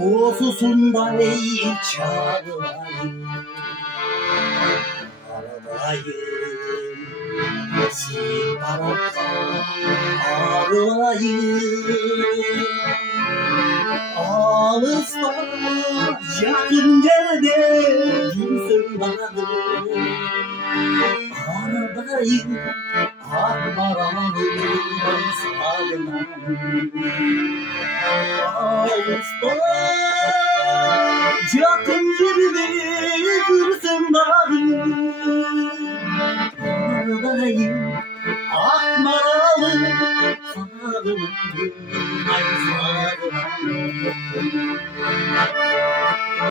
Dosusunda ey çağrılayım, aradayım, sigarata arayayım. Ağızda yakın yerde gülsün bana, aradayım, akbaralım sağlam. Ağızda yakın yerde gülsün bana, aradayım, akbaralım sağlam. Ay sağlam.